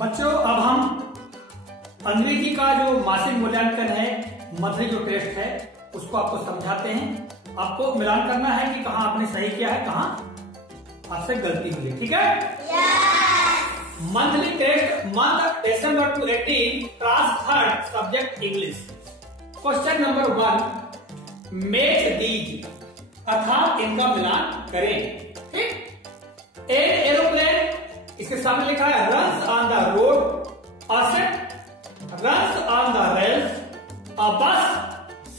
बच्चों अब हम अंग्रेजी का जो मासिक मूल्यांकन है, मंथली जो टेस्ट है, उसको आपको समझाते हैं। आपको मिलान करना है कि कहाँ आपने सही किया है, कहाँ आपसे गलती हुई है। ठीक है? Monthly test month December to 18, class 3rd, subject English. Question number 1, make these अर्थात इनका मिलान करें। ठीक? एन एरोप्लेन, इसके सामने लिखा है runs on the road, a ship runs on the rails, a bus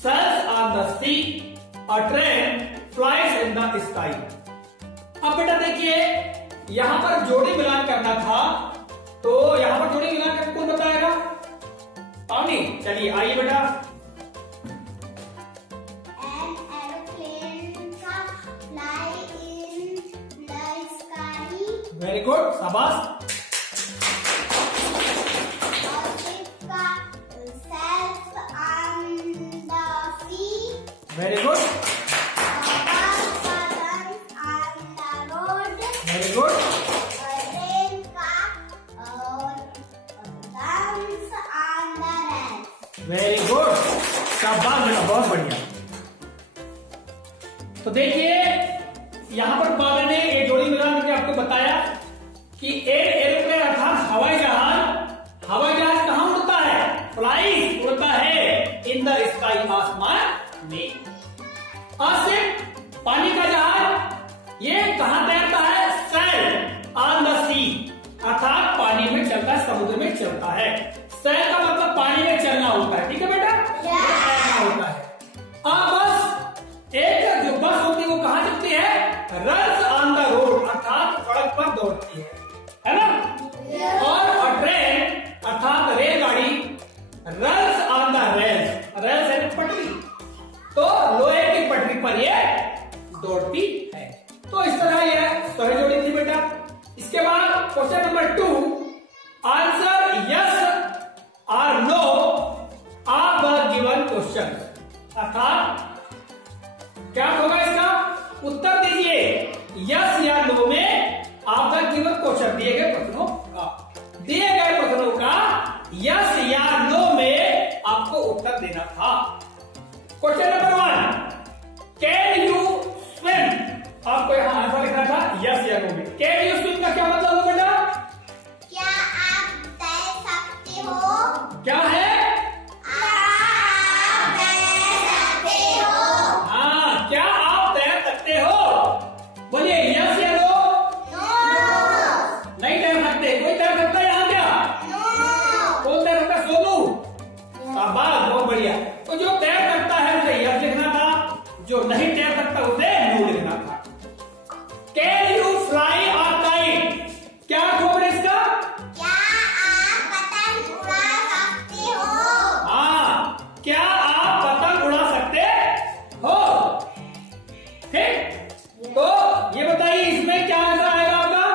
sails on the sea, a train flies in the sky. अब बेटा देखिए, यहां पर जोड़ी मिलान करना था, तो यहां पर जोड़ी मिलान करके कौन बताएगा? पानी। चलिए आइए बेटा। वेरी गुड, शाबाश। Very good, very good, very good, शाबाश बेटा, बहुत बढ़िया। तो देखिए यहां पर बाबा ने एक जोड़ी मिलान करके आपको बताया कि एरोप्लेन अर्थात हवाई जहाज, हवाई जहाज कहां उड़ता है? फ्लाइज, उड़ता है इन द स्काई, आसमान में। शिप, पानी का जहाज, ये कहां तैरता है? सैल ऑन द सी, अर्थात पानी में चलता है, समुद्र में चलता है। सैल का मतलब पानी में चलना होता है। ठीक है बेटा? तैरना होता है। बस, एक जो बस होती है वो कहां चलती है? रन्स ऑन द रोड, अर्थात सड़क पर दौड़ती है ना? और ट्रेन अर्थात रेलगाड़ी runs on the rails, rails है पटरी, तो लोहे की पटरी पर ये दौड़ती है। तो इस तरह यह सही जोड़ी थी बेटा। इसके बाद क्वेश्चन नंबर 2, आंसर यस और no of the given question, अर्थात क्या होगा इसका? उत्तर दीजिए यस या नो में आप द गिवन क्वेश्चन, दिए गए प्रश्नों का, दिए गए प्रश्नों का यस या नो में आपको उत्तर देना था। Question number 1, can you swim, आपको यहां आंसर लिखना था यस या नो में। कैन यू स्विम का क्या मतलब हो बेटा? क्या आप तैर सकते हो? क्या है? क्या आप तैर सकते हो? बोलिए यस या नो? नहीं तैर सकते। कोई तैर सकता है यहाँ क्या? कौन तैर सकता है? सोनू, शाबाश, बहुत बढ़िया। तो जो तैर सकता है उसे यस लिखना था, जो नहीं तैर सकता उसे नो लिखना था। कैन यू फ्लाई और काइट, क्या खोपड़े इसका? क्या आप पतंग उड़ा सकते हो? हाँ, क्या आप पतंग उड़ा सकते हो? ठीक, तो ये बताइए इसमें क्या आंसर आएगा आपका?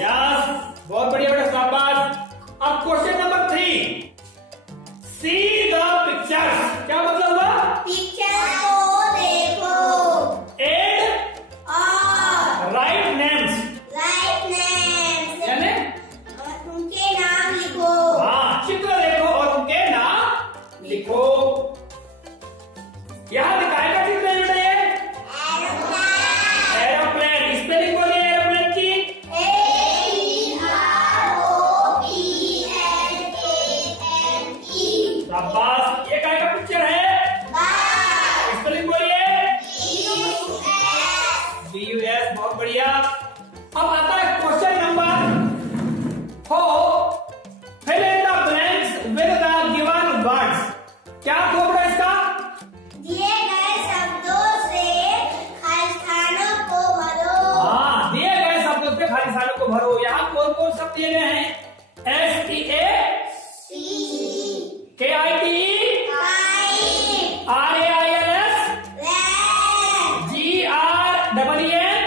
यस, बहुत बढ़िया बेटा, शाबाश। अब question number 3, see the pictures, क्या मतलब हुआ? पिक्चर को देखो। एड और राइट नेम्स, यानी उनके नाम लिखो। हाँ, चित्र देखो और उनके नाम लिखो। यहां दिखाएगा चित्र है बेटा, ये एरोप्लेन। स्पेलिंग बोलिए एरोप्लेन की। शाबाश, ये काय का पिक्चर है? स्पेलिंग बोलिए BUS, बहुत बढ़िया। अब आता है question number 4, fill in the blanks with the given words, क्या खोपड़ा इसका? दिए गए शब्दों से खाली स्थानों को भरो। हाँ, दिए गए शब्दों से खाली स्थानों को भरो। यहाँ कौन कौन शब्द दिए गए हैं? STAKIT, RAILS, GREEN।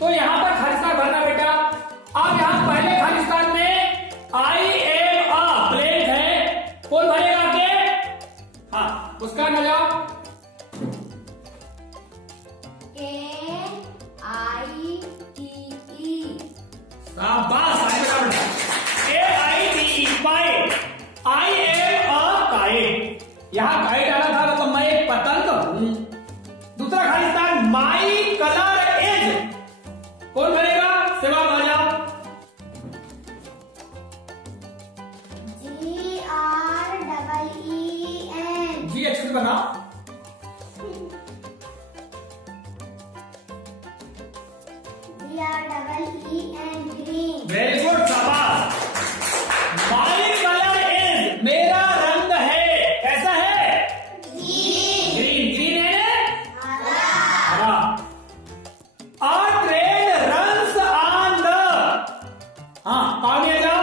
तो यहाँ पर खाली स्थान भरना बेटा। अब यहाँ पहले खाली स्थान में I am a ब्लैंक है, कौन भरेगा आगे? हाँ, उसका ना जाओ। बनाओ। वेरी गुड, शाबाश। माई कलर इज, मेरा रंग है, कैसा है? ग्रीन। ग्रीन है हरा। A train runs on the, हाँ कौन है जाओ?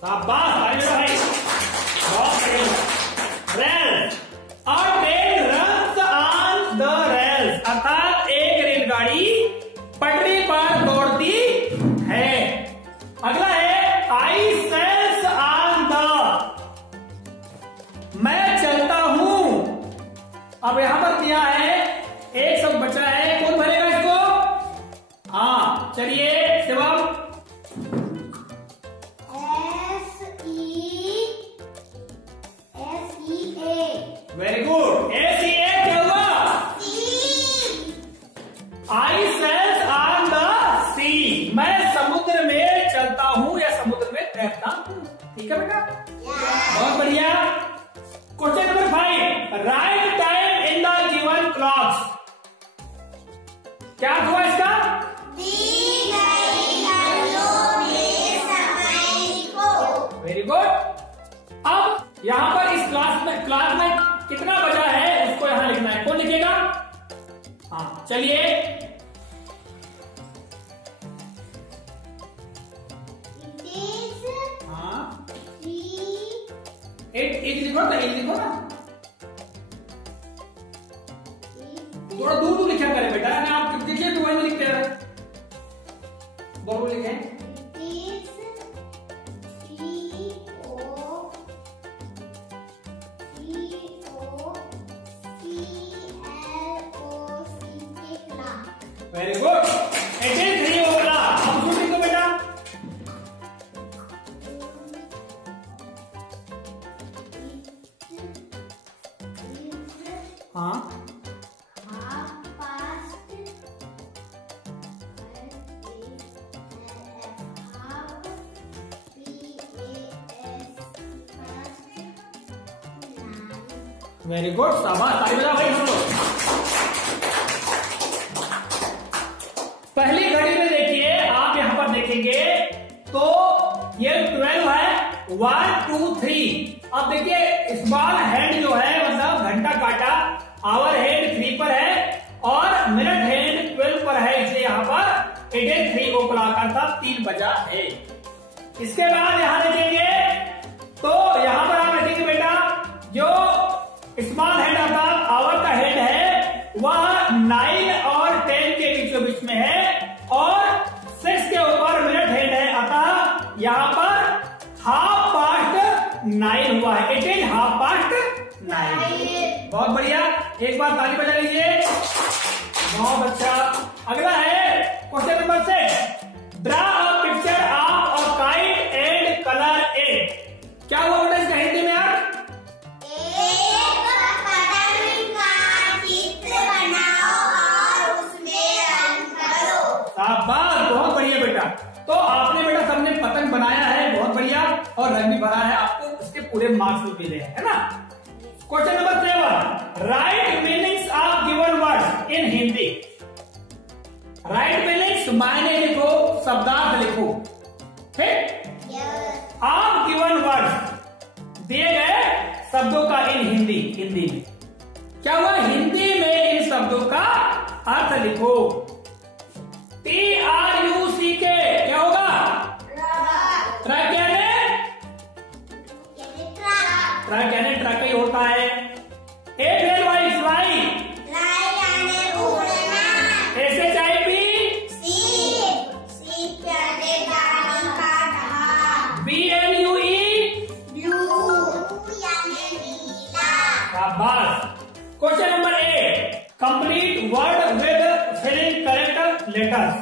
शाबाश भाई, बहुत बढ़िया। Rails, a train runs on the rails, अर्थात एक रेलगाड़ी पटरी पर दौड़ती है। अगला है I sails on the, मैं चलता हूं। अब यहां पर दिया है, एक शब्द बचा है, कौन भरेगा इसको? हाँ चलिए शिवम। वेरी गुड, SEA क्या हुआ? I sails on the sea, मैं समुद्र में चलता हूं या समुद्र में तैरता हूं। ठीक है बेटा, बहुत बढ़िया। Question number 5, right time in the given clocks, क्या हुआ इसका? Very good. अब यहां पर इस क्लास में कितना बजा है उसको यहां लिखना है, कौन लिखेगा? हाँ चलिए। हाँ एक लिखो ना, एक लिखो ना, थोड़ा दूर दूर लिखा करे बेटा, आप देखिए तो वही लिखते हैं, दोनों लिखे। वेरी गुड, 3 होगा। अब सुन लिखो बेटा। हाँ वेरी गुड, शाबाश, ताली बजाओ भाई हम लोग। पहली घड़ी में देखिए, आप यहां पर देखेंगे तो ये 12 है, 1 2 3। अब देखिए स्मॉल हैंड जो है, मतलब घंटा काटा, आवर हैंड 3 पर है और मिनट हैंड 12 पर है, इसलिए यहां पर 3 o'clock अर्थात 3 बजा है। इसके बाद यहां देखेंगे तो यहां पर आप देखेंगे बेटा, जो स्मॉल हैंड अर्थात आवर का हैंड है वह 9 और 10 के बीच में है और 6 के ऊपर मिनट हैंड है, अतः यहां पर 9:30 हुआ है। 8 9:30। बहुत बढ़िया, एक बार ताली बजा लीजिए, बहुत अच्छा। अगला है question number 6, draw a picture of a kite and colour it. क्या हुआ बेटा इसका हिंदी में यार? शाबाश, बहुत बढ़िया बेटा। तो आपने बेटा सबने पतंग बनाया है, बहुत बढ़िया, और रंग भी भरा है, आपको इसके पूरे मार्क्स भी मिले हैं, है ना। Question number 7, right meanings of given words in Hindi. Right meanings मायने लिखो, शब्दार्थ लिखो, ठीक। ऑफ गिवन वर्ड्स, दिए गए शब्दों का इन हिंदी में क्या हुआ? हिंदी में इन शब्दों का अर्थ लिखो। TRUCK क्या होगा? ट्रक यानी ट्रक ही होता है। FLY फ्लाई, SHIP BLUE शाबाश। Question number 8, complete word with filling correct letters.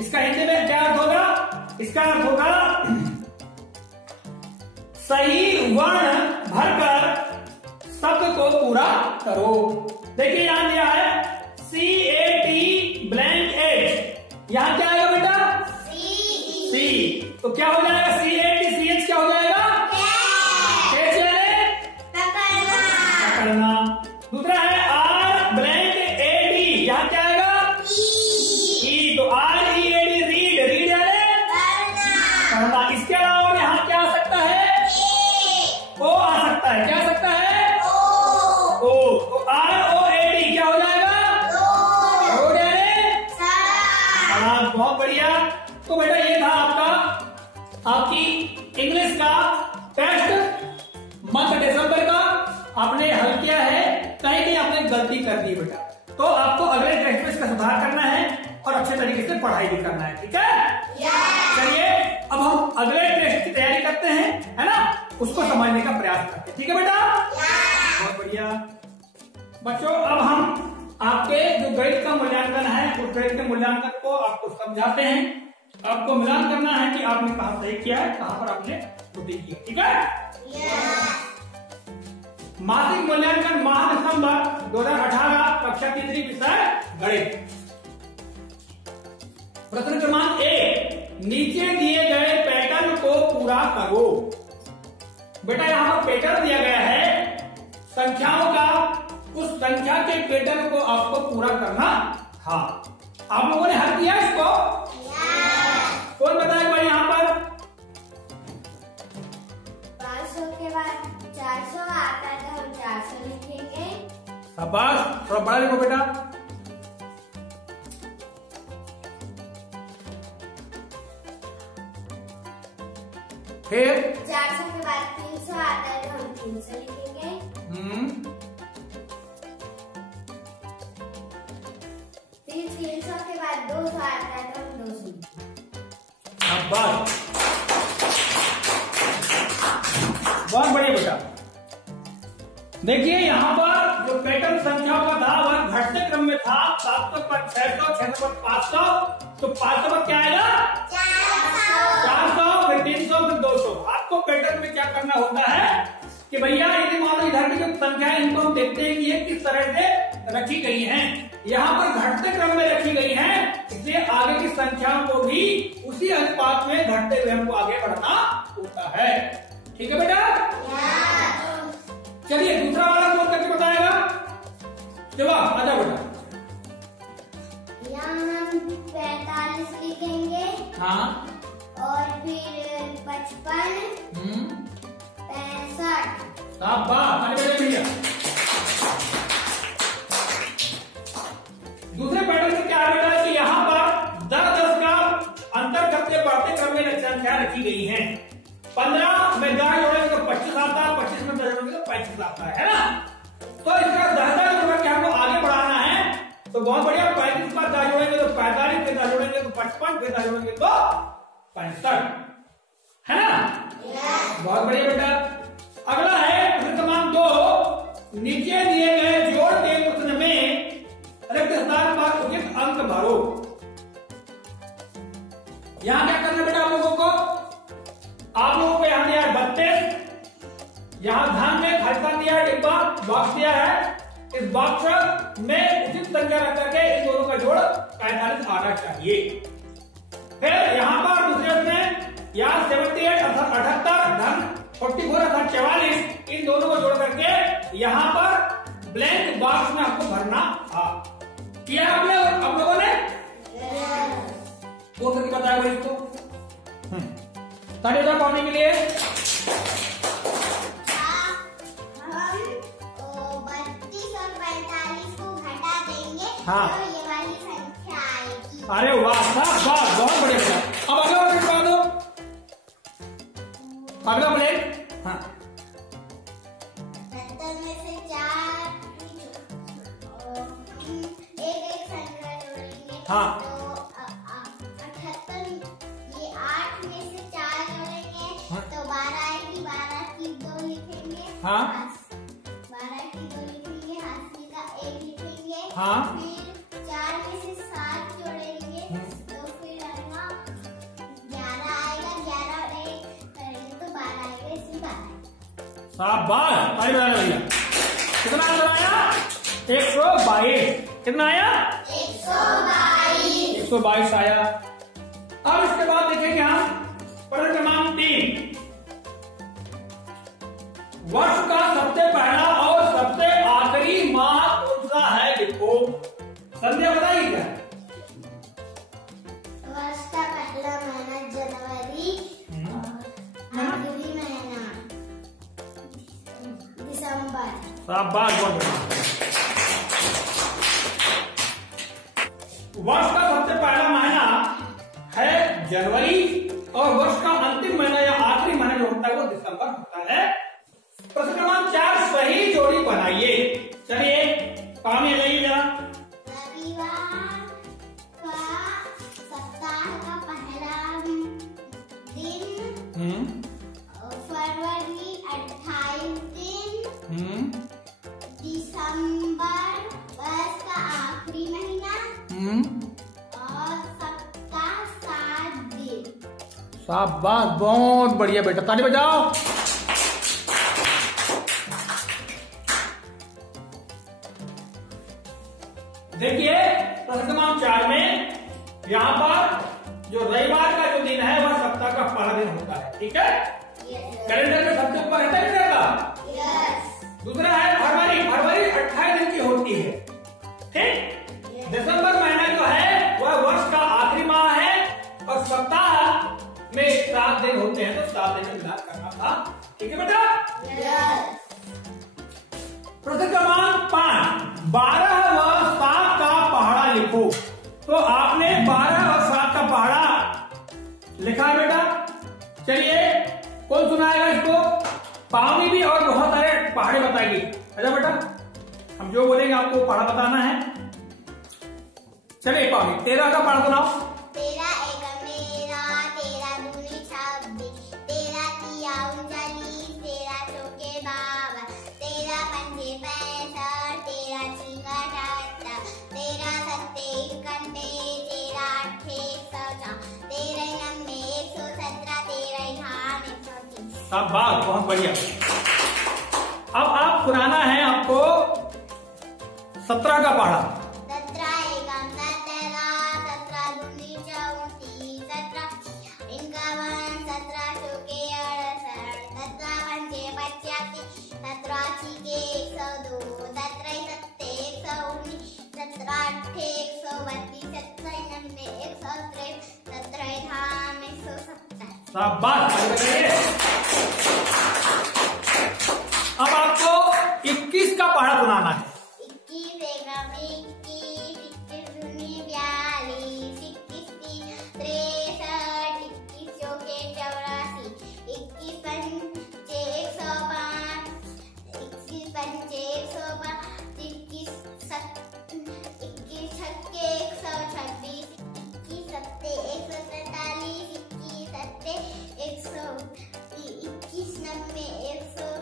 इसका हिंदी में क्या अर्थ होगा? इसका अर्थ होगा सही वर्ण भरकर शब्द को पूरा करो। देखिए यहां दिया है CAT ब्लैंक H, यहां क्या आएगा बेटा? C। तो क्या हो जाएगा? CATCH क्या हो जाएगा? कैच यानी पकड़ना। दूसरा है R ब्लैंक AD, यहां क्या आएगा? E। तो READ रीड, रीड यानी पढ़ना। इसके अलावा और यहाँ क्या आ सकता है? ओ आ सकता है। क्या आ सकता है? ओ। तो ROAD क्या हो जाएगा? रोड यानी सड़क। बहुत बढ़िया। तो बेटा ये था आपकी इंग्लिश का टेस्ट मंथ दिसंबर का। आपने हल किया है, कहीं आपने गलती कर दी बेटा, तो आपको अगले टेस्ट में इसका सुधार करना है और अच्छे तरीके से पढ़ाई भी करना है। ठीक है? चलिए अब हम अगले टेस्ट की तैयारी करते हैं, है ना, उसको समझने का प्रयास करते हैं। ठीक है बेटा? बहुत बढ़िया बच्चों। अब हम आपके जो गणित का मूल्यांकन है, उस गणित के मूल्यांकन को आपको समझाते हैं। आपको मिलान करना है कि आपने कहां सही किया है, कहां पर आपने त्रुटि की। ठीक है? मासिक मूल्यांकन माह दिसंबर 2018 कक्षा तीसरी विषय गणित। प्रश्न क्रमांक 1, नीचे दिए गए पैटर्न को पूरा करो। बेटा यहां पर पैटर्न दिया गया है संख्याओं का, उस संख्या के पैटर्न को आपको पूरा करना था। आप लोगों ने हल किया इसको? कौन बताएगा भाई? यहां पर 500 के बाद 400 आता है तो हम 400 लिखेंगे। शाबाश, थोड़ा बड़ा लिखो बेटा। फिर 400 के बाद 300 आता है तो हम 300 लिखेंगे। फिर 300 के बाद 200 आता है तो हम 200 लिखेंगे। शाबाश, बहुत बढ़िया बेटा। देखिए यहाँ पर जो पैटर्न संख्याओं का था वह घटते क्रम में था। 700 पर 600, 600 पर 500, तो 500 पर क्या आएगा? 400, फिर 300, फिर 200। आपको पैटर्न में क्या करना होता है कि भैया यदि मान लो इधर की जो संख्या है इनको हम देखते हैं कि ये किस तरह से रखी गई हैं। यहाँ पर घटते क्रम में रखी गई हैं, इसलिए आगे की संख्याओं को भी उसी अनुपात में घटते हुए हमको आगे बढ़ना होता है। ठीक है बेटा? चलिए दूसरा वाला कौन करके बताएगा? जवाब आजा बेटा। यहाँ हम 45 लिखेंगे। हाँ। और फिर 55, 65। भैया दूसरे पैटर्न से क्या है बेटा कि यहाँ पर 10-10 का अंतर करते बढ़ते क्रम में संख्या रखी गई है। 15 में 10 जोड़ेंगे तो 25 आता है, 25 में 10 जोड़ेंगे तो 35 आता है ना। तो इसका 10-10 जोड़ के हमको आगे बढ़ाना है, तो बहुत बढ़िया। 35 पर 10 जोड़ेंगे तो 45, फिर 10 जोड़ेंगे तो 55, फिर 10 जोड़ेंगे तो 65, है ना? बहुत बढ़िया बेटा। अगला है प्रश्न क्रमांक 2, नीचे दिए गए जोड़ के प्रश्न में रिक्त स्थान पर उचित अंक भरो। यहां क्या करना बेटा आप लोगों को? आप लोगों को यहां दिया है 32, यहां ध्यान में खर्चा दिया है, डिब्बा बॉक्स दिया है। इस बॉक्स में उचित संख्या रख करके इन दोनों का जोड़ 45 आना चाहिए। फिर यहां पर दूसरे में यहाँ 78 अर्थात 78 धन 44 अर्थात 44, इन दोनों को जोड़ करके यहाँ पर ब्लैंक बॉक्स में आपको भरना था। किया आपने आप लोगों ने? वो करके बताया भाई इसको। 30,000 पाने के लिए हम 32 और 45 को घटा देंगे। हाँ। तो ये वाली संख्या आएगी। अरे वाह, बहुत बढ़िया। अब अगला करवा दो, अगला ब्लैंक। हाँ। 70 में से 4 एक संख्या जोड़ेंगे। हाँ। तो 78 ये 8 में से 4 जोड़ेंगे। हाँ। तो 12 आएगी, 12 की 2 लिखेंगे। हाँ। 12 की 2 लिखेंगे, हाथी का 1 लिखेंगे। हाँ। फिर 4 में से 7 जोड़ेंगे। तो फिर 11 आएगा, 11 और 1 करेंगे तो 12 आएगा, इसी 12। शाबाश, भैया कितना आंसर आया? 122। कितना आया? 122। 122 आया। अब इसके बाद देखेंगे हम प्रश्न क्रमांक 3। वर्ष का सबसे पहला और सबसे आखिरी माह कौन सा है? लिखो। संध्या बताइए क्या? वर्ष का पहला महीना जनवरी और आखिरी महीना दिसंबर। शाबाश, बहुत बढ़िया। वर्ष का सबसे पहला महीना है जनवरी और वर्ष का अंतिम महीना या आखिरी महीना जो होता है वो दिसंबर होता है। प्रश्न क्रमांक 4 सही जोड़ी बनाइए। चलिए काम ये लगाइए जरा। रविवार का सप्ताह का पहला दिन, फरवरी 28 दिन, दिसंबर वर्ष का आखिरी महीना और सप्ताह 7 दिन। शाबाश, बहुत बढ़िया बेटा, ताली बजाओ। देखिए प्रश्न क्रमांक 4 में यहाँ पर जो रविवार का जो दिन है वह सप्ताह का पहला दिन होता है। ठीक है, कैलेंडर में सबसे ऊपर रहता है का। दूसरा है फरवरी। फरवरी 28 दिन की होती है। ठीक, दिसंबर महीना जो है वह वर्ष का आखिरी माह है और सप्ताह में 7 दिन होते हैं, तो 7 दिन में मिलान करना था। ठीक है बेटा। प्रश्न क्रमांक 5 12 व 7 का पहाड़ा लिखो। तो आपने 12 और 7 का पहाड़ा लिखा है बेटा। चलिए कौन सुनाएगा इसको? पावनी भी और बहुत सारे पहाड़े बताएगी। अच्छा बेटा, हम जो बोलेंगे आपको पहाड़ा बताना है। चलिए पावनी 13 का पहाड़ा सुनाओ। 13 एक मेरा, 13 दूनी 26, 13 तिया 39, 13 चौके 52, 13 पंजे 65, 13 छिंगा 78, 13 सत्ते 91, 13 अट्ठे 104, 13 नम्बे 117, 13 धाम 130। शाबाश, बहुत बढ़िया। अब आप सुनाना है आपको 17 का पहाड़ा। 17 एकम 17, 17 दूनी 34, 17 51, 17 चौके 68, 17 पंजे 85, 17 छिके 102, 17 सत्ते 119, 17 अट्ठे 132, 17 नब्बे 163, 17 धाम 170। शाबाश, अब आपको 21 का पहाड़ा सुनाना है। 21 एकम 21, 21 दूनी 42, 21 तीन 63, 21 चौके 84, 21 पंचे 105, 21 पंचे 105, 21 छक्के 126, 21 सत्ते 147, 21 सत्ते 21 नब्बे 189।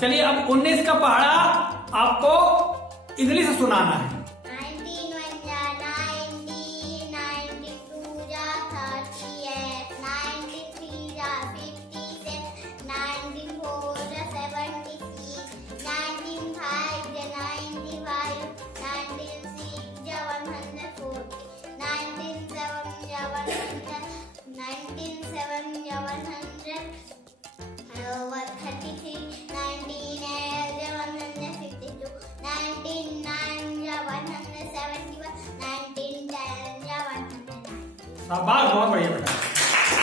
चलिए अब 19 का पहाड़ा आपको इंग्लिश से सुनाना है। 19 1 जा 90, 19 2 जा 38, 19 3 जा 57, 19 4 जा 76, 19 5 जा 95, 19 6 जा 140, 19 7 जा 100, 19 7 जा 100, 33, 19 8 जा 152, 19 9 जा 171, 19 10 जा 109। शाबाश, बहुत बढ़िया बेटा।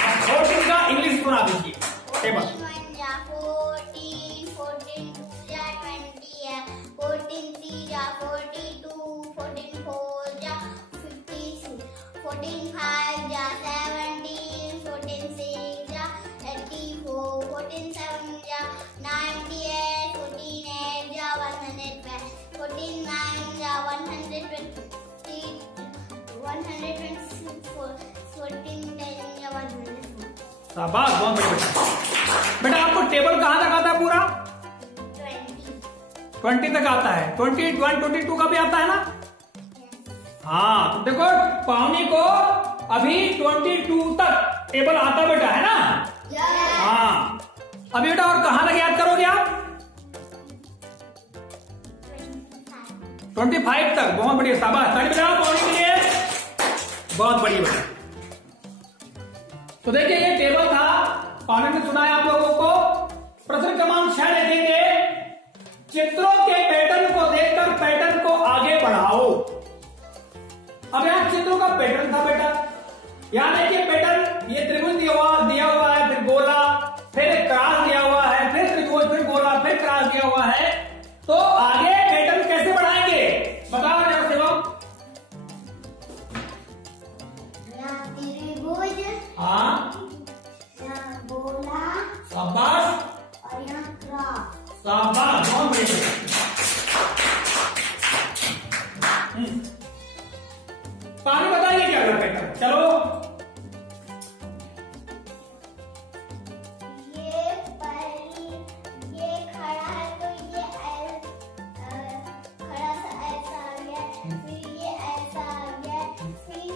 अब 14 का इंग्लिश सुना दीजिए। टेबल 14 जा 14, 14 2 जा 20, 14 3 जा 42, 14 4 जा 56, 14 5 जा 17, 14 6 जा 84, 14 7 जा 98, 14 8 जा 112, 14 9 जा 120, 124, 14 10 जा 104। शाबाश, बहुत बढ़िया बेटा। बेटा आपको टेबल कहाँ तक आता है? पूरा 20 तक आता है। 21 22 का भी आता है ना? हाँ, तो देखो पावनी को अभी 22 तक टेबल आता बेटा, है ना? हाँ, अब बेटा और कहां तक याद करोगे आप? 25 तक। बहुत बढ़िया, शाबाश, ताली बजाओ पौनी के लिए, बहुत बढ़िया बेटा। तो देखिए ये टेबल था, पानी में सुना है आप लोगों को। प्रश्न क्रमांक 6 देखेंगे, चित्रों के पैटर्न को देखकर पैटर्न को आगे बढ़ाओ। अब यहां चित्रों का पैटर्न था बेटा, यहां देखिए पैटर्न, ये त्रिभुज दिया हुआ है, फिर गोला, फिर क्रॉस दिया हुआ है, फिर त्रिभुज, फिर गोला, फिर क्रॉस दिया हुआ है। तो आगे पैटर्न कैसे बढ़ाएंगे बताओ जरा सेवक। त्रिभुज, हाँ, गोला, शाबाश, और यहाँ क्रॉस। शाबाश, बहुत बढ़िया। पानी बताइए क्या कर पैटर्न, चलो। ये खड़ा है तो ये खड़ा सा ऐसा आ गया, फिर ये ऐसा आ गया, फिर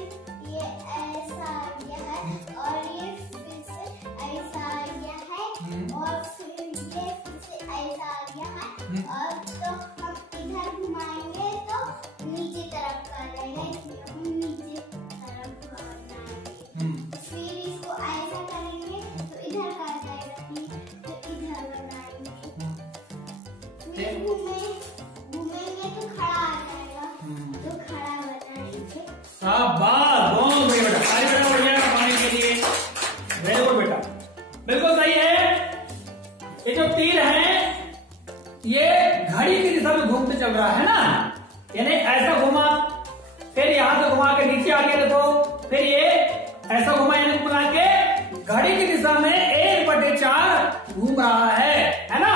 ये ऐसा आ गया है, और ये फिर से ऐसा आ गया है, और फिर ये फिर से ऐसा आ गया है, और तो हम इधर घुमाएंगे तो नीचे तरफ कर रहे हैं, नीचे तरफ बनाएंगे, फिर इसको ऐसा करेंगे तो इधर का जाएगा, तो इधर बनाएंगे, फिर घूमेंगे तो खड़ा आ जाएगा, तो खड़ा बनाएंगे। शाबाश, बहुत बढ़िया बेटा, ताली बजाओ बढ़िया पानी के लिए, वेरी गुड बेटा, बिल्कुल सही है। ये जो तीर है ये घड़ी की दिशा में घूमते चल रहा है ना, यानी ऐसा घुमा, फिर यहां से घुमा के नीचे आ गया देखो, फिर ये ऐसा घुमा, यानी घुमा के घड़ी की दिशा में 1/4 घूम रहा है ना।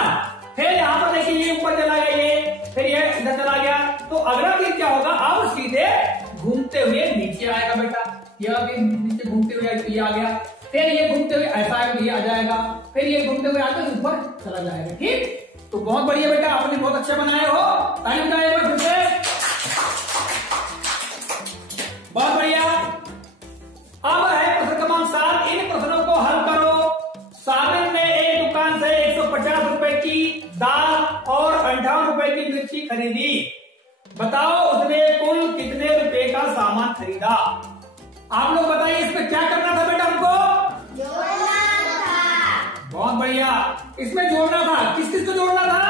फिर यहां पर देखिए ये ऊपर चला गया, ये फिर ये इधर चला गया, तो अगला तीर क्या होगा, अब सीधे घूमते हुए नीचे आएगा बेटा, यह भी नीचे घूमते हुए ये आ गया, फिर ये घूमते हुए ऐसा ये आ जाएगा, फिर ये घूमते हुए आकर ऊपर चला जाएगा। ठीक, तो बहुत बढ़िया बेटा, आपने बहुत अच्छा बनाए हो, ताली बजाइए फिर से, बहुत बढ़िया। अब है प्रश्न क्रमांक 7, इन प्रश्नों को हल करो। साबिर ने एक दुकान से 150 रुपए की दाल और 58 रुपए की मिर्ची खरीदी, बताओ उसने कुल कितने रुपए का सामान खरीदा। आप लोग बताइए इसमें क्या करना था बेटा हमको, जोड़ना था। बहुत बढ़िया, इसमें जोड़ना था, किस किस को जोड़ना था,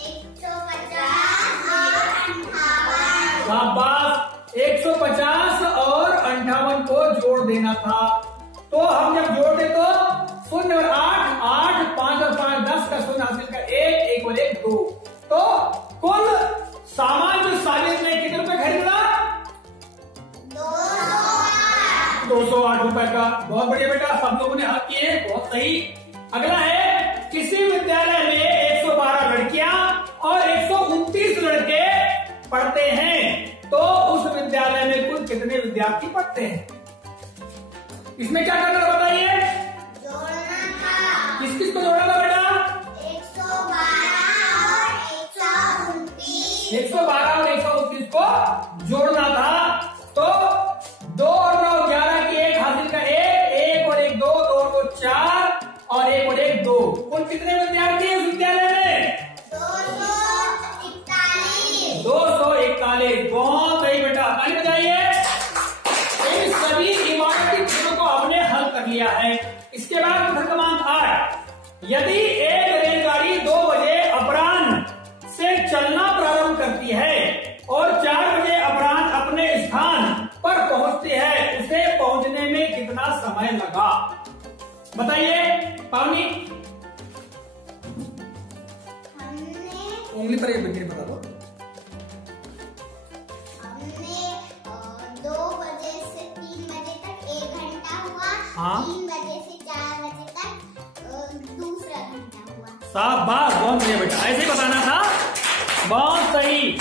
150 और 58। शाबाश, 150 और 58 को जोड़ देना था। तो हम जब जोड़ते तो 0 और 8, 8, 5 और 5, 10 का 0 हासिल का 1, 1 और 1 2। तो कुल सामान जो साबिर ने कितने रुपए खरीदा, 208 रुपए का। बहुत बढ़िया बेटा, सब लोगों ने हल किए, बहुत सही। अगला है, किसी विद्यालय में 112 लड़कियां और 129 लड़के पढ़ते हैं, तो उस विद्यालय में कुल कितने विद्यार्थी पढ़ते हैं। इसमें क्या करना बताइए, जोड़ना था। किस किस को जोड़ना था बेटा, 112 और 129। 112 और 129 को जोड़ना था। तो 2 और 9 11 की 1 हासिल का 1, 1 और 1 2, 2 और 2 4 और 1 और 1 2। कुल कितने विद्यार्थी है उस विद्यालय में, 241। 241। बहुत सही बेटा, ताली बजाइए। इन सभी इमारती प्रश्नों को आपने हल कर लिया है। इसके बाद प्रश्न क्रमांक 8, यदि एक रेलगाड़ी 2 बजे अपराह्न से चलना प्रारंभ करती है और 4 बजे अपराह्न अपने स्थान पर पहुंचती है, उसे पहुंचने में कितना समय लगा, बताइए। पावनी, उंगली पर एक बता दो। हमने 2 बजे से 3 बजे तक 1 घंटा हुआ, हाँ। 3 बजे से 4 बजे तक दूसरा घंटा हुआ। शाबाश, बहुत बढ़िया बेटा, ऐसे ही बताना था, बहुत सही।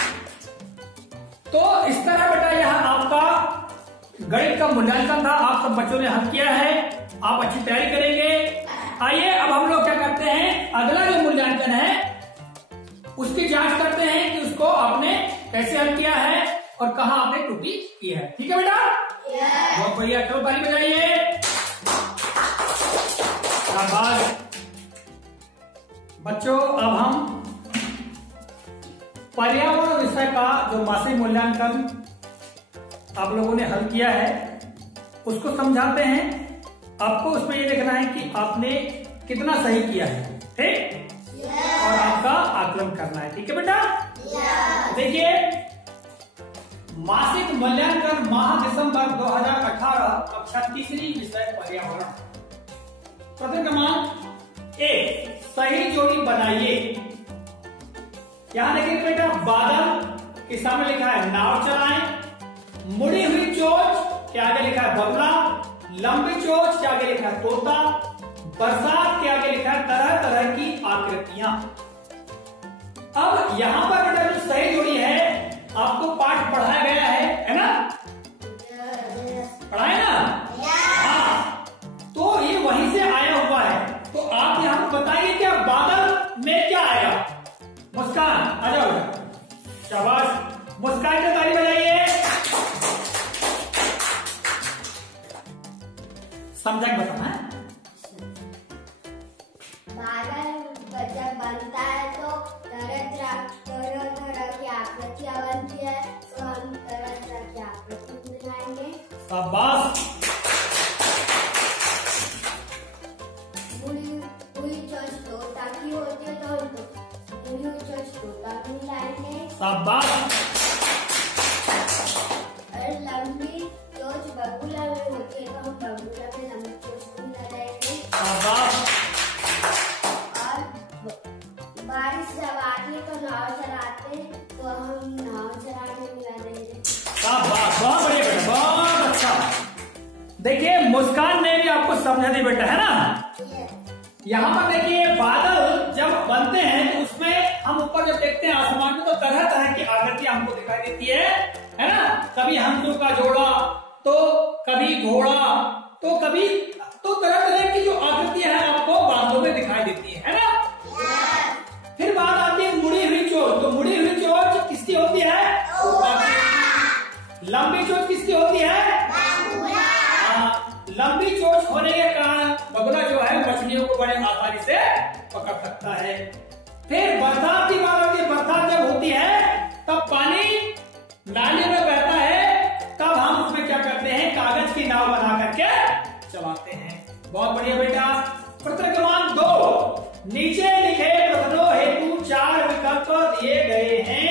तो इस तरह बेटा यह आपका गणित का मूल्यांकन था, आप सब बच्चों ने हल किया है, आप अच्छी तैयारी करेंगे। आइए अब हम लोग क्या करते हैं, अगला जो मूल्यांकन है उसकी जांच करते हैं कि उसको आपने कैसे हल किया है और कहां आपने त्रुटि की है। ठीक है बेटा, बहुत बढ़िया, चलो ताली बजाइए, शाबाश। बच्चों अब हम पर्यावरण विषय का जो मासिक मूल्यांकन आप लोगों ने हल किया है उसको समझाते हैं। आपको उसमें ये देखना है कि आपने कितना सही किया है, ठीक? और आपका आकलन करना है, ठीक है बेटा? देखिए, मासिक मूल्यांकन माह दिसंबर 2018 कक्षा तीसरी विषय पर्यावरण। प्रश्न क्रमांक 1, सही जोड़ी बनाइए। यहां देखिए बेटा, बादल के सामने लिखा है नाव चलाएं, मुड़ी हुई चोंच के आगे लिखा है बगुला, लंबी चोंच के आगे लिखा है तोता, बरसात के आगे लिखा है तरह तरह की आकृतियां। अब यहां पर बेटा जो सही जोड़ी है आपको पाठ पढ़ाया गया है ना? पढ़ाया ना? हाँ, तो ये वहीं से आया हुआ है। तो आप यहां पर बताइए क्या बादल में क्या आएगा? मुस्कान, आ जाओ बेटा, शाबाश, मुस्कान की ताली बजाइए। समझा के बताना है। बादल जब बनता है तो तरह की आकृतियां बनती है, तो हम तरह तरह की आकृति बनाएंगे। शाबाश। मुड़ी हुई चोंच तोता की होती है, तो हम मुड़ी हुई चोंच तोता भी मिलाएंगे। शाबाश। और लंबी चोंच बगुला में होती है, तो हम बगुला में लंबी चोंच भी लगाएंगे। शाबाश। बारिश जब आती है तो नाव चलाते हैं, तो हम नाव चलाने मिला देंगे। शाबाश, बहुत बढ़िया बेटा, बहुत अच्छा। देखिए, मुस्कान ने भी आपको समझा दी बेटा, है ना? यहाँ पर देखिए, बादल जब बनते हैं तो उसमें हम ऊपर जब देखते हैं आसमान में तो तरह तरह की आकृतियां हमको दिखाई देती है ना? कभी हंसों का जोड़ा, तो कभी घोड़ा, तो कभी तो तरह तरह की जो आकृतियां हैं आपको बादलों में दिखाई देती है ना? फिर बात आती है मुड़ी हुई चोंच। तो मुड़ी हुई चोंच किसकी होती है? लंबी चोंच किसकी होती है? लंबी चोंच होने के कारण बगुला जो है मछलियों को बड़े आसानी से पकड़ सकता है। फिर बरसात की बात आती है। बरसात जब होती है तब पानी नाले में बहता है, तब हम उसमें क्या करते हैं, कागज की नाव बना करके चलाते हैं। बहुत बढ़िया बेटा। प्रश्न क्रमांक 2, नीचे लिखे प्रश्नों हेतु 4 विकल्प दिए गए हैं,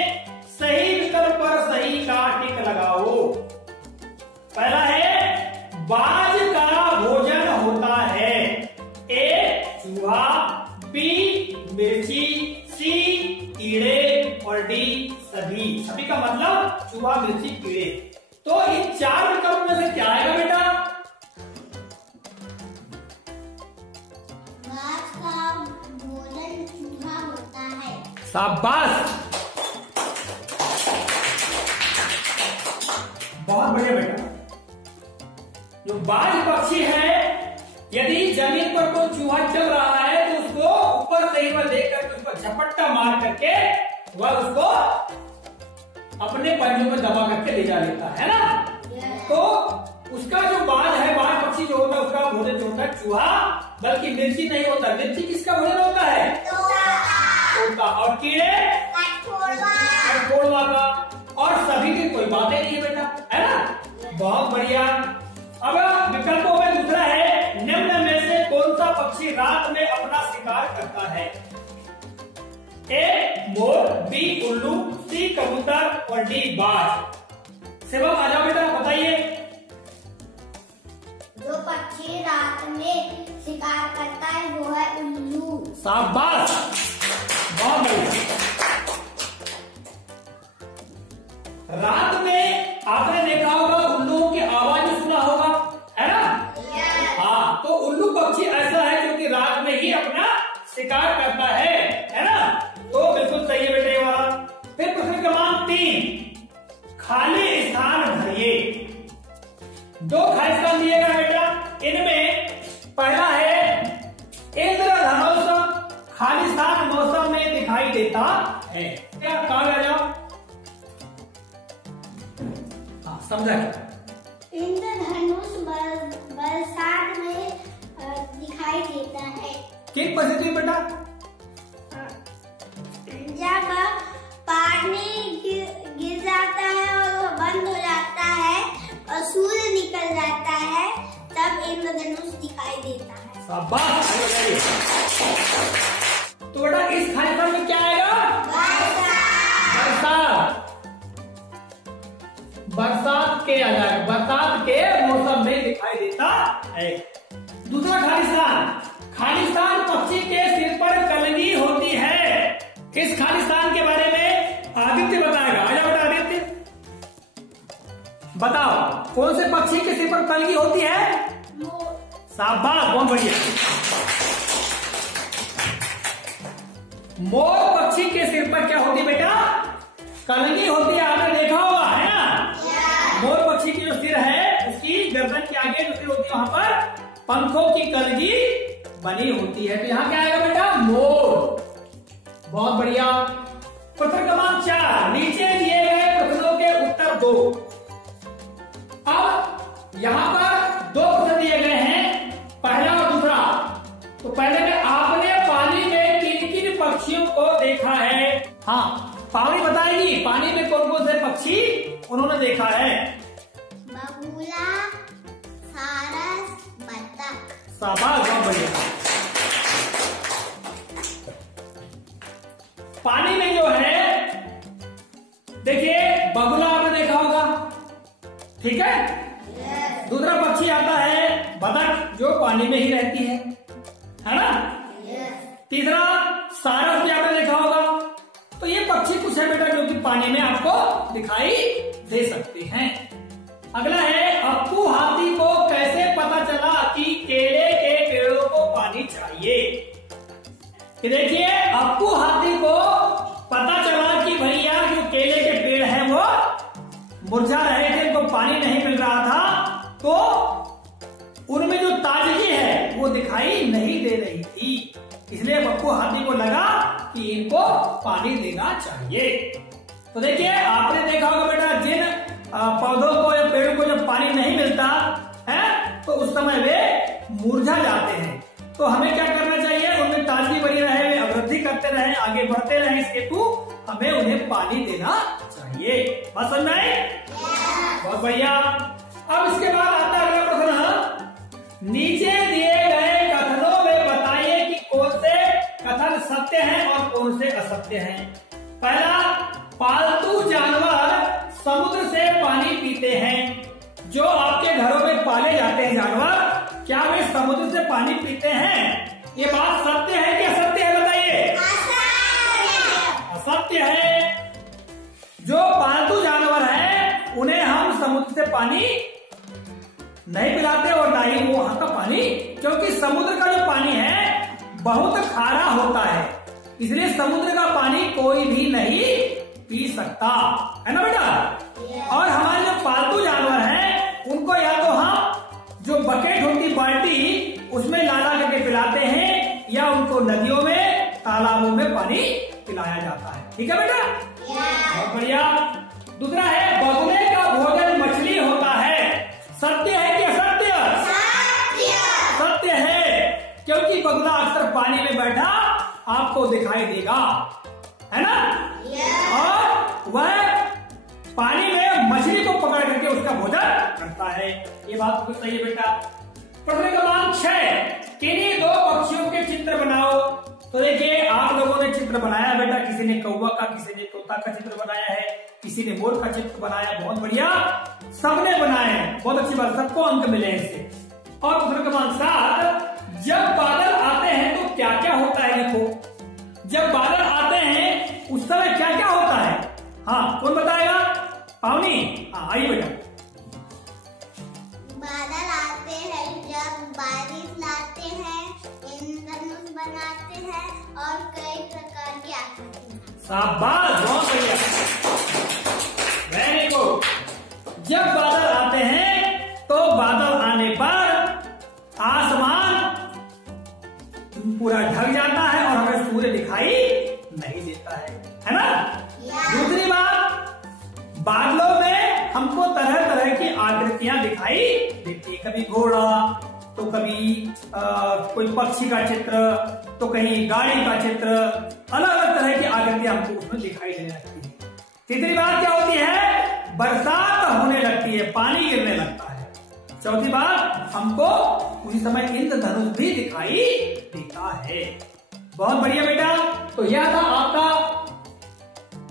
सही विकल्प पर सही का टिक लगाओ। पहला है, बाज का भोजन होता है। ए, चूहा, बी, मिर्ची, सी, कीड़े और डी, सभी। सभी का मतलब चूहा, मिर्ची, कीड़े। तो इन 4 विकल्प में से क्या आएगा बेटा? बाज का भोजन चूहा होता है। शाबाश, बहुत बढ़िया बेटा। जो बाज पक्षी है, यदि जमीन पर कोई चूहा चल रहा है तो उसको ऊपर से ही वह देख करके उसको झपट्टा मार करके वह उसको अपने पंजों में दबा करके ले जा लेता है ना? तो उसका जो बाज है, बाज पक्षी जो होता है उसका भोजन जो होता है चूहा, बल्कि मिर्ची नहीं होता। मिर्ची किसका भोजन होता है? तोता। और कीड़े? कठफोड़वा का। और सभी की कोई बात नहीं है बेटा, है ना? बहुत बढ़िया। अब विकल्पों में दूसरा है, निम्न में से कौन सा पक्षी रात में अपना शिकार करता है? ए, मोर, बी, उल्लू, सी, कबूतर और डी, बाज। सेवक आ जाओ बेटा, बताइए। जो पक्षी रात में शिकार करता है वो है उल्लू। शाबाश, बहुत बढ़िया। रात में आपने देखा होगा उल्लुओं की आवाज सुना होगा, है ना? हाँ, तो उल्लू पक्षी ऐसा है जो कि रात में ही अपना शिकार करता है ना? तो बिल्कुल सही है बेटे ये वाला। फिर प्रश्न क्रमांक 3, खाली स्थान भरिए। 2 खाली स्थान दिए गए बेटा। इनमें पहला है, इंद्रधनुष खाली स्थान मौसम में दिखाई देता है। क्या कहा गया? जाओ, समझा क्या? इंद्रधनुष बरसात में दिखाई देता है। किन परिस्थितियों में बेटा? इंद्रधनुष दिखाई देता है। शाबाश। तो बेटा इस खाली स्थान में क्या आएगा? बरसात। बरसात के आ जाएगा, बरसात के मौसम में दिखाई देता है। दूसरा खाली स्थान, खाली स्थान पक्षी के सिर पर कलगी होती है। इस खाली स्थान के बारे में आदित्य बताएगा। आजा बेटा आदित्य, बताओ कौन से पक्षी के सिर पर कलगी होती है? शाबाश, बहुत बढ़िया। मोर पक्षी के सिर पर क्या होती बेटा? कलगी होती है। आपने देखा होगा, है ना? मोर पक्षी की जो सिर है उसकी गर्दन के आगे जो सिर होती है वहां पर पंखों की कलगी बनी होती है। तो यहाँ क्या आएगा बेटा? मोर। बहुत बढ़िया। प्रश्न क्रमांक 4, नीचे दिए गए प्रश्नों के उत्तर दो। अब यहाँ पर दो प्रश्न दिए गए हैं, पहला और दूसरा। तो पहले में आपने पानी में किन किन पक्षियों को देखा है? हाँ, पानी बताएगी पानी में कौन कौन से पक्षी उन्होंने देखा है। बगुला, सारस, बतख। शाबाश, बहुत बढ़िया। पानी में जो है देखिए बगुला आपने देखा होगा, ठीक है। दूसरा पक्षी आता है बतख जो पानी में ही रहती है ना। तीसरा सारस भी आपने देखा होगा। तो ये पक्षी कुछ है बेटा जो कि पानी में आपको दिखाई दे सकते हैं। अगला है, अप्पू हाथी को कैसे पता चला कि केले के पेड़ों को पानी चाहिए? कि देखिए अप्पू हाथी को पता चला कि भैया जो केले के पेड़ हैं वो मुरझा रहे थे, उनको पानी नहीं मिल रहा था, तो उनमें जो ताजगी है वो दिखाई नहीं दे रही थी। इसलिए अप्पू हाथी को लगा कि इनको पानी देना चाहिए। तो देखिए आपने देखा होगा बेटा जिन पौधों को या पेड़ों को जब पानी नहीं मिलता है तो उस समय वे मुरझा जाते हैं। तो हमें क्या करना चाहिए? उनमें ताजगी बनी रहे, अभिवृद्धि करते रहे, आगे बढ़ते रहे, इसके हेतु हमें उन्हें पानी देना चाहिए। बात समझ में आई? बहुत बढ़िया। अब इसके बाद आता है अगला प्रश्न, नीचे दिए गए कथनों में बताइए कि कौन से कथन सत्य हैं और कौन से असत्य हैं। पहला, पालतू जानवर समुद्र से पानी पीते हैं। जो आपके घरों में पाले जाते हैं जानवर, क्या वे समुद्र से पानी पीते हैं? ये बात सत्य है कि असत्य है? बताइए। असत्य है। जो पालतू जानवर है उन्हें हम समुद्र से पानी नहीं पिलाते और ना ही वो वहां का पानी, क्योंकि समुद्र का जो पानी है बहुत खारा होता है, इसलिए समुद्र का पानी कोई भी नहीं पी सकता, है ना बेटा। और हमारे जो पालतू जानवर हैं उनको या तो हम जो बकेट होती बाल्टी उसमें लाला करके पिलाते हैं या उनको नदियों में तालाबों में पानी पिलाया जाता है। ठीक है बेटा, बहुत बढ़िया। दूसरा है, बगुले का भोजन मछली होता है। सत्य है कि असत्य? सत्य है, क्योंकि बगुला अक्सर पानी में बैठा आपको दिखाई देगा, है ना। और वह पानी में मछली को पकड़ करके उसका भोजन करता है। ये बात तो सही है बेटा। प्रश्न क्रमांक 6, किन्हीं दो पक्षियों के चित्र बनाओ। तो देखिए आप लोगों ने चित्र बनाया बेटा, किसी ने कौवा का, किसी ने तोता का चित्र बनाया है, किसी ने मोर का चित्र बनाया। बहुत बढ़िया, सबने बनाए हैं, बहुत अच्छी बात, सबको अंक मिले हैं इससे। और प्रश्न क्रमांक 7, जब बादल आते हैं तो क्या क्या होता है? देखो जब बादल आते हैं उस समय क्या क्या होता है? हाँ कौन बताएगा? पावनी, हाँ आइए बेटा। बादल आते हैं जब बारिश लाते हैं, इंद्रधनुष बनाते हैं और कई प्रकार की आकृतियां। शाबाश, बहुत बढ़िया, वेरी गुड। जब बादल आते हैं तो बादल आने पर आसमान पूरा ढक जाता है और हमें सूर्य दिखाई नहीं देता है ना। दूसरी बात, बादलों में हमको तरह तरह की आकृतियां दिखाई देती है, कभी घोड़ा तो कभी कोई पक्षी का चित्र, तो कहीं गाड़ी का चित्र, अलग अलग तरह की आकृतियां हमको उसमें दिखाई देने लगती है। तीसरी बात क्या होती है? बरसात होने लगती है, पानी गिरने लगता है। चौथी बात, हमको उसी समय इंद्रधनुष भी दिखाई देता है। बहुत बढ़िया बेटा। तो यह था आपका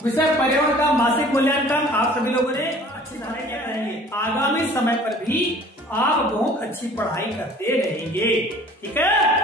विषय पर्यावरण का मासिक मूल्यांकन। आप सभी लोगों ने अच्छी तरह क्या करेंगे, आगामी समय पर भी आप बहुत अच्छी पढ़ाई करते रहेंगे। ठीक है।